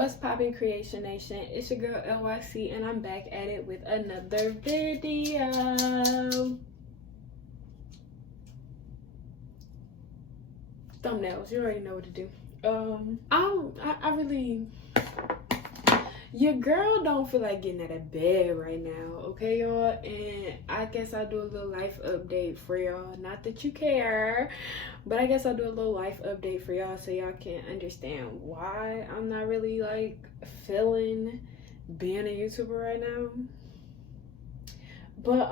What's poppin', Creation Nation? It's your girl LYC, and I'm back at it with another video. Thumbnails, you already know what to do. I really, your girl don't feel like getting out of bed right now, okay, y'all? And I guess I'll do a little life update for y'all. Not that you care, but I guess I'll do a little life update for y'all so y'all can understand why I'm not really like feeling being a YouTuber right now. But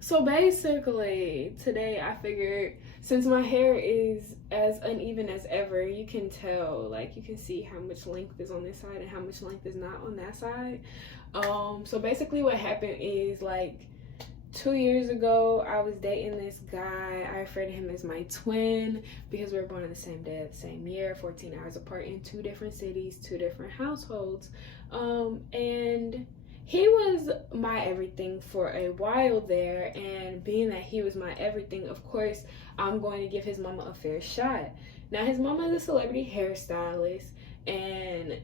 so basically today I figured, since my hair is as uneven as ever, you can tell, like you can see how much length is on this side and how much length is not on that side. So basically what happened is, like 2 years ago, I was dating this guy. I refer to him as my twin because we were born on the same day, the same year, 14 hours apart in 2 different cities, 2 different households. And he was my everything for a while there, and being that he was my everything, of course, I'm going to give his mama a fair shot. Now, his mama is a celebrity hairstylist, and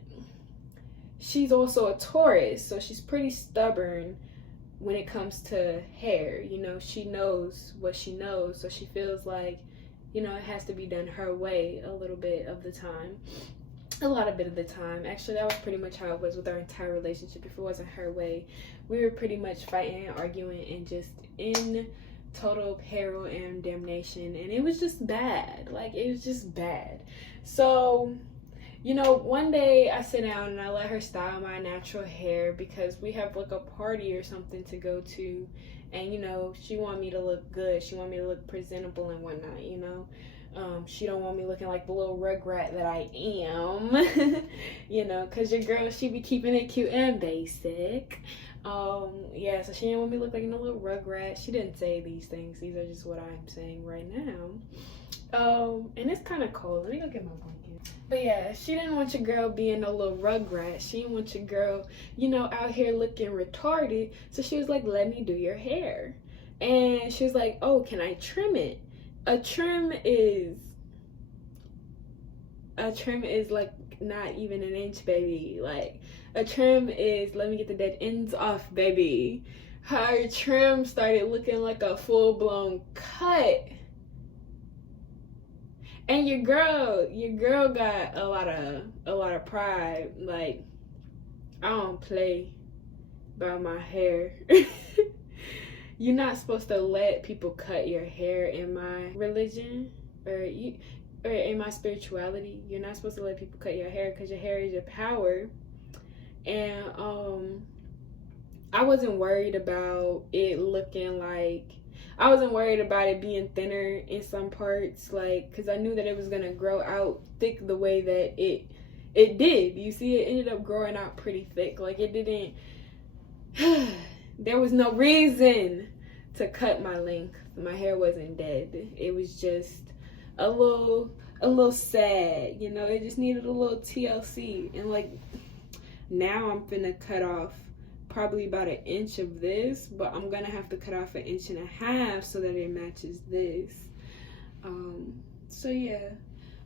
she's also a Taurus, so she's pretty stubborn when it comes to hair. You know, she knows what she knows, so she feels like, you know, it has to be done her way a little bit of the time. A lot of bit of the time. Actually, that was pretty much how it was with our entire relationship. If it wasn't her way, we were pretty much fighting and arguing and just in total peril and damnation, and it was just bad. Like, it was just bad. So, you know, one day I sit down and I let her style my natural hair because we have like a party or something to go to, and you know, she want me to look good, she want me to look presentable and whatnot, you know. She don't want me looking like the little rugrat that I am, you know, because your girl, she be keeping it cute and basic. Yeah, so she didn't want me to look like a little rugrat. She didn't say these things. These are just what I'm saying right now. And it's kind of cold. Let me go get my blanket. But yeah, she didn't want your girl being a little rugrat. She didn't want your girl, you know, out here looking retarded. So she was like, let me do your hair. And she was like, oh, can I trim it? A trim is like not even an inch, baby. Like, a trim is, let me get the dead ends off, baby. Her trim started looking like a full-blown cut. And your girl got a lot of pride. Like, I don't play about my hair. You're not supposed to let people cut your hair in my religion or in my spirituality. You're not supposed to let people cut your hair because your hair is your power. And I wasn't worried about it looking like, I wasn't worried about it being thinner in some parts, like, because I knew that it was going to grow out thick the way that it did. You see, it ended up growing out pretty thick. Like, it didn't, there was no reason to cut my length. My hair wasn't dead. It was just a little sad, you know. It just needed a little TLC. And like, now I'm finna cut off probably about 1 inch of this, but I'm gonna have to cut off 1.5 inches so that it matches this. So yeah,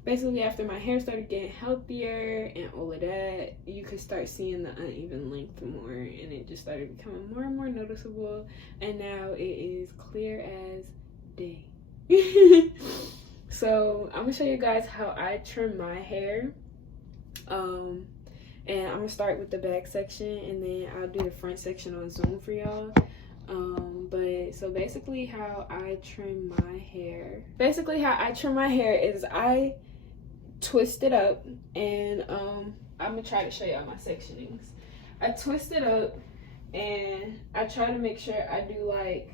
basically after my hair started getting healthier and all of that, you could start seeing the uneven length more, and it just started becoming more and more noticeable, and now it is clear as day. So I'm gonna show you guys how I trim my hair. And I'm gonna start with the back section, and then I'll do the front section on Zoom for y'all. But so basically how I trim my hair. Basically how I trim my hair is I twist it up, and I'm gonna try to show y'all my sectionings. I twist it up, and I try to make sure I do like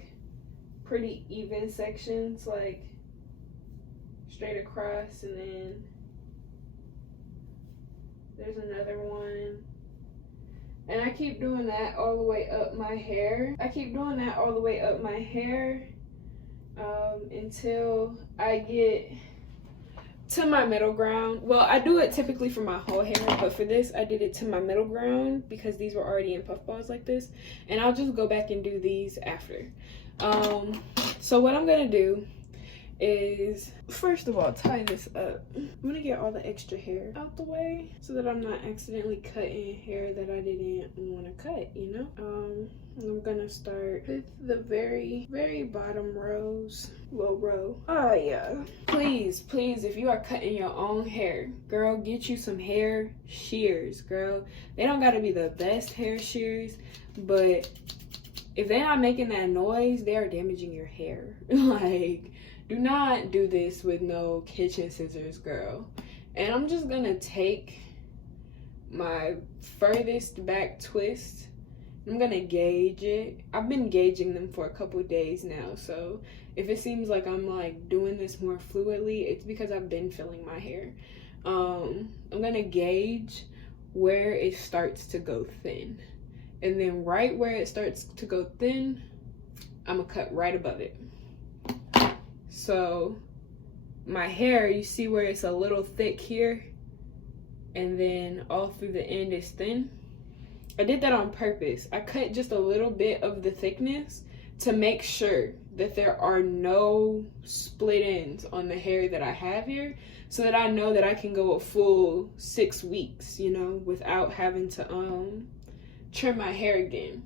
pretty even sections, like straight across, and then there's another one, and I keep doing that all the way up my hair. Until I get to my middle ground. Well, I do it typically for my whole hair, but for this I did it to my middle ground because these were already in puffballs like this, and I'll just go back and do these after. So what I'm gonna do is, first of all, tie this up. I'm gonna get all the extra hair out the way so that I'm not accidentally cutting hair that I didn't want to cut, you know? I'm gonna start with the very, very bottom rows. Low row. Oh yeah. Please, if you are cutting your own hair, girl, get you some hair shears, girl. They don't gotta be the best hair shears, but if they're not making that noise, they are damaging your hair. Like, do not do this with no kitchen scissors, girl. And I'm just gonna take my furthest back twist. I'm gonna gauge it. I've been gauging them for a couple of days now, so if it seems like I'm like doing this more fluidly, it's because I've been feeling my hair. I'm gonna gauge where it starts to go thin. And then right where it starts to go thin, I'm gonna cut right above it. So my hair, you see where it's a little thick here, and then all through the end is thin. I did that on purpose. I cut just a little bit of the thickness to make sure that there are no split ends on the hair that I have here, so that I know that I can go a full 6 weeks, you know, without having to trim my hair again.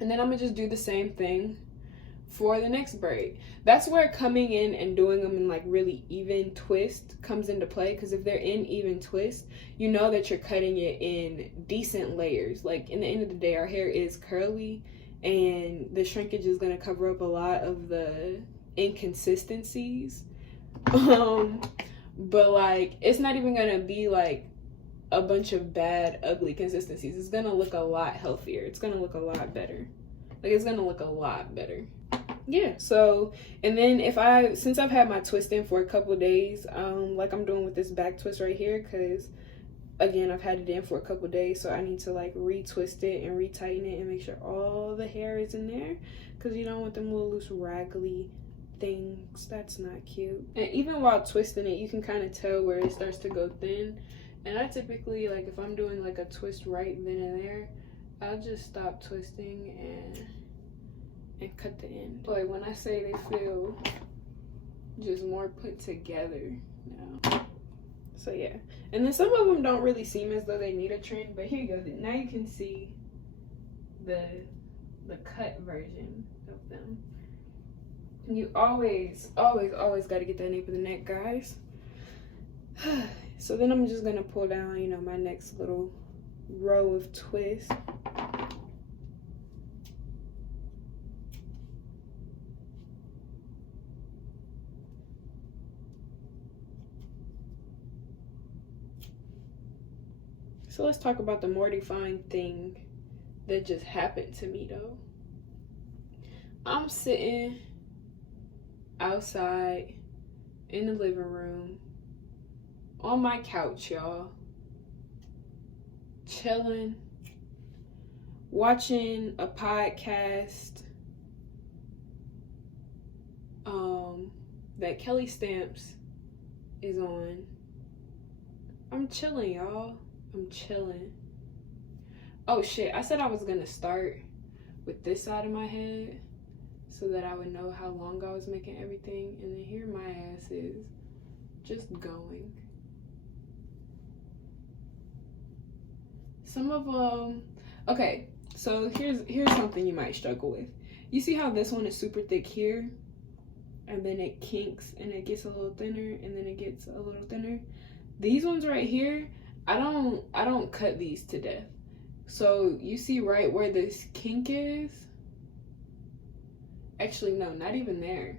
And then I'm gonna just do the same thing for the next braid. That's where coming in and doing them in like really even twist comes into play, because if they're in even twist, you know that you're cutting it in decent layers. Like, in the end of the day, our hair is curly, and the shrinkage is going to cover up a lot of the inconsistencies. But like, it's not even going to be like a bunch of bad, ugly consistencies. It's going to look a lot healthier. It's going to look a lot better. Like, it's going to look a lot better. Yeah, so, and then since I've had my twist in for a couple of days, like I'm doing with this back twist right here, because again, I've had it in for a couple of days, so I need to like retwist it and retighten it and make sure all the hair is in there, because you don't want them little loose raggly things. That's not cute. And even while twisting it, you can kind of tell where it starts to go thin. And I typically, like, if I'm doing like a twist right then and there, I'll just stop twisting and cut the end. But when I say they feel just more put together now. So yeah, and then some of them don't really seem as though they need a trim, but here you go. Now you can see the cut version of them. You always got to get that nape of the neck, guys. So then I'm just gonna pull down, you know, my next little row of twists. So let's talk about the mortifying thing that just happened to me though. I'm sitting outside in the living room on my couch, y'all, chilling, watching a podcast that Kelly Stamps is on. I'm chilling, y'all. I'm chilling. Oh shit, I said I was gonna start with this side of my head so that I would know how long I was making everything, and then here my ass is just going. Some of them, okay, so here's something you might struggle with. You see how this one is super thick here, and then it kinks and it gets a little thinner, and then it gets a little thinner? These ones right here, I don't cut these to death. So you see right where this kink is? Actually, no, not even there.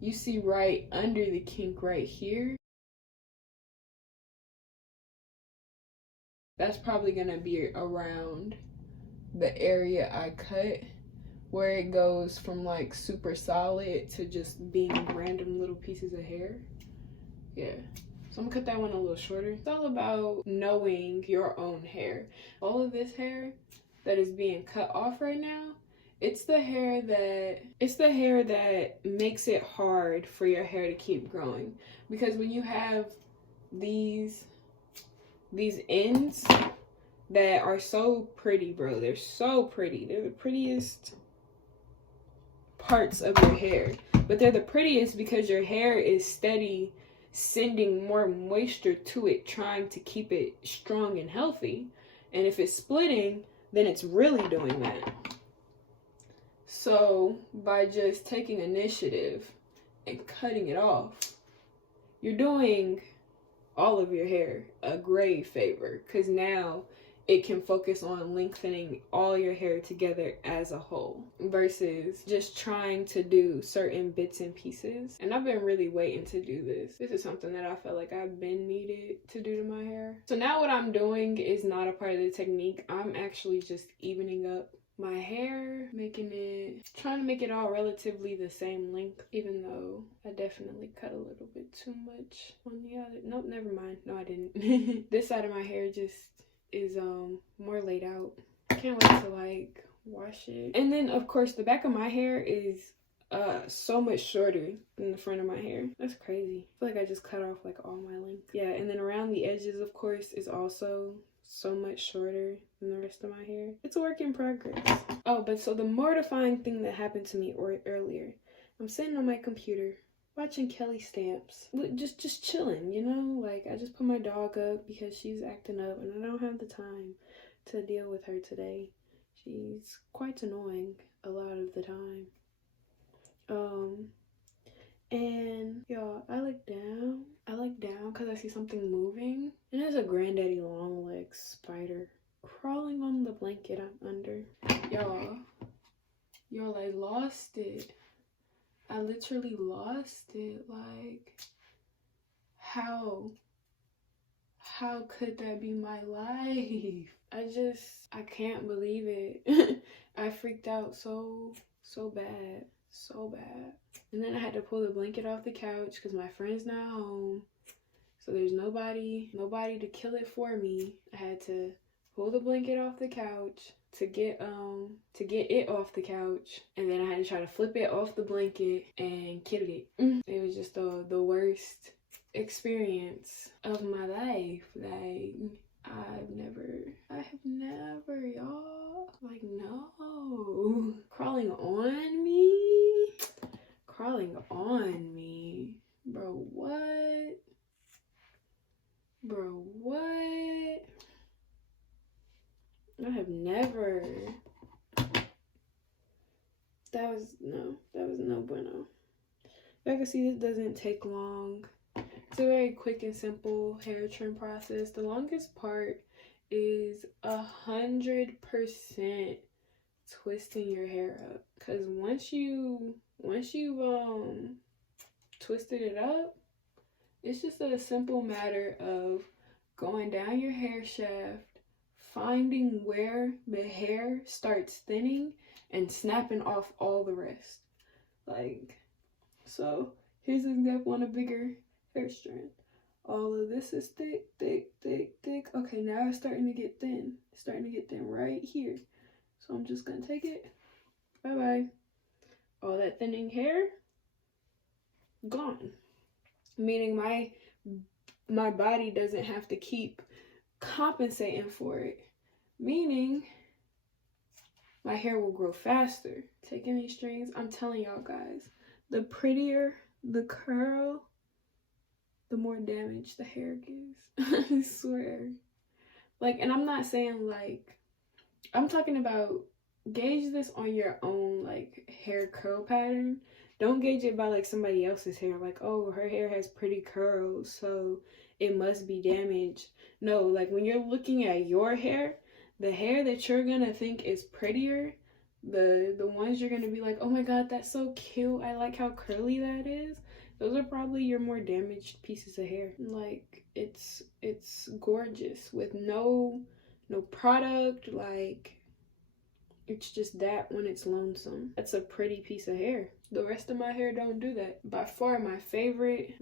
You see right under the kink right here? That's probably gonna be around the area I cut, where it goes from like super solid to just being random little pieces of hair. Yeah. So I'm gonna cut that one a little shorter. It's all about knowing your own hair. All of this hair that is being cut off right now, it's the hair that makes it hard for your hair to keep growing. Because when you have these ends that are so pretty, bro, they're so pretty. They're the prettiest parts of your hair. But they're the prettiest because your hair is steady sending more moisture to it, trying to keep it strong and healthy. And if it's splitting, then it's really doing that. So by just taking initiative and cutting it off, you're doing all of your hair a great favor, because now it can focus on lengthening all your hair together as a whole versus just trying to do certain bits and pieces. And I've been really waiting to do this. This is something that I felt like I've been needed to do to my hair. So now what I'm doing is not a part of the technique. I'm actually just evening up my hair, trying to make it all relatively the same length, even though I definitely cut a little bit too much on the other. Nope, never mind. No, I didn't. This side of my hair just is more laid out. Can't wait to like wash it. And then of course the back of my hair is so much shorter than the front of my hair. That's crazy. I feel like I just cut off like all my length. Yeah, and then around the edges, of course, is also so much shorter than the rest of my hair. It's a work in progress. Oh, but so the mortifying thing that happened to me earlier, I'm sitting on my computer watching Kelly Stamps, just chilling, you know? Like, I just put my dog up because she's acting up and I don't have the time to deal with her today. She's quite annoying a lot of the time. And y'all, I look down because I see something moving, and there's a granddaddy long leg spider crawling on the blanket I'm under. Y'all, I lost it. I literally lost it. Like, how could that be my life? I can't believe it. I freaked out so bad. And then I had to pull the blanket off the couch because my friend's not home. So there's nobody to kill it for me. I had to pull the blanket off the couch to get it off the couch, and then I had to try to flip it off the blanket and kill it. It was just the worst experience of my life. Like, I have never, y'all. Like, no. Crawling on me. Bro, what? I have never. That was no bueno. Like I see, this doesn't take long. It's a very quick and simple hair trim process. The longest part is 100% twisting your hair up, because once you've twisted it up, it's just a simple matter of going down your hair shaft, finding where the hair starts thinning, and snapping off all the rest. Like, so here's an example on a bigger hair strand. All of this is thick. Okay, now it's starting to get thin. It's starting to get thin right here. So I'm just gonna take it. Bye-bye. All that thinning hair, gone. Meaning my body doesn't have to keep compensating for it. Meaning my hair will grow faster. Taking these strings, I'm telling y'all guys, the prettier the curl, the more damage the hair gives. I swear. Like, and I'm not saying like, I'm talking about gauge this on your own like hair curl pattern. Don't gauge it by like somebody else's hair. Like, oh, her hair has pretty curls, so it must be damaged. No, like when you're looking at your hair, the hair that you're gonna think is prettier, the ones you're gonna be like, oh my god, that's so cute, I like how curly that is, those are probably your more damaged pieces of hair. Like, it's gorgeous with no product. Like, it's just that when it's lonesome. That's a pretty piece of hair. The rest of my hair don't do that. By far my favorite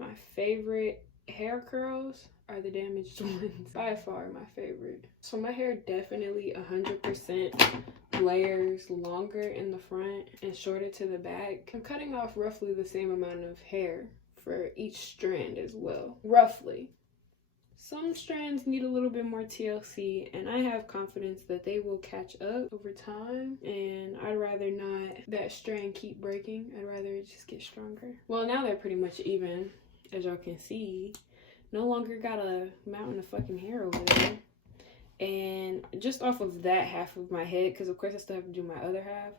hair curls are the damaged ones. By far my favorite. So my hair definitely 100% layers longer in the front and shorter to the back. I'm cutting off roughly the same amount of hair for each strand as well. Roughly. Some strands need a little bit more TLC, and I have confidence that they will catch up over time, and I'd rather not that strand keep breaking. I'd rather it just get stronger. Well, now they're pretty much even, as y'all can see. No longer got a mountain of fucking hair over there. And just off of that half of my head, because of course I still have to do my other half,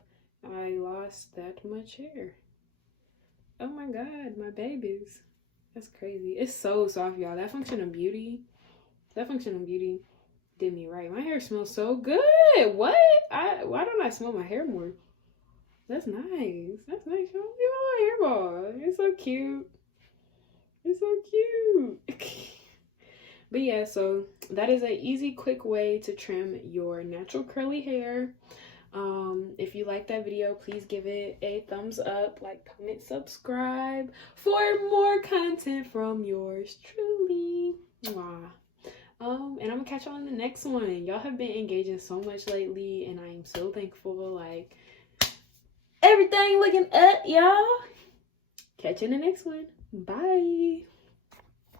I lost that much hair. Oh my god, my babies. That's crazy. It's so soft, y'all. That Function of Beauty did me right. My hair smells so good. What? Why don't I smell my hair more? That's nice. That's nice. Look at my hairball. It's so cute. It's so cute. But yeah, so that is an easy, quick way to trim your natural curly hair. If you like that video, please give it a thumbs up, like, comment, subscribe for more content from yours truly. Mwah. And I'm gonna catch y'all in the next one. Y'all have been engaging so much lately, and I am so thankful. Like, everything looking up, y'all. Catch you in the next one. Bye.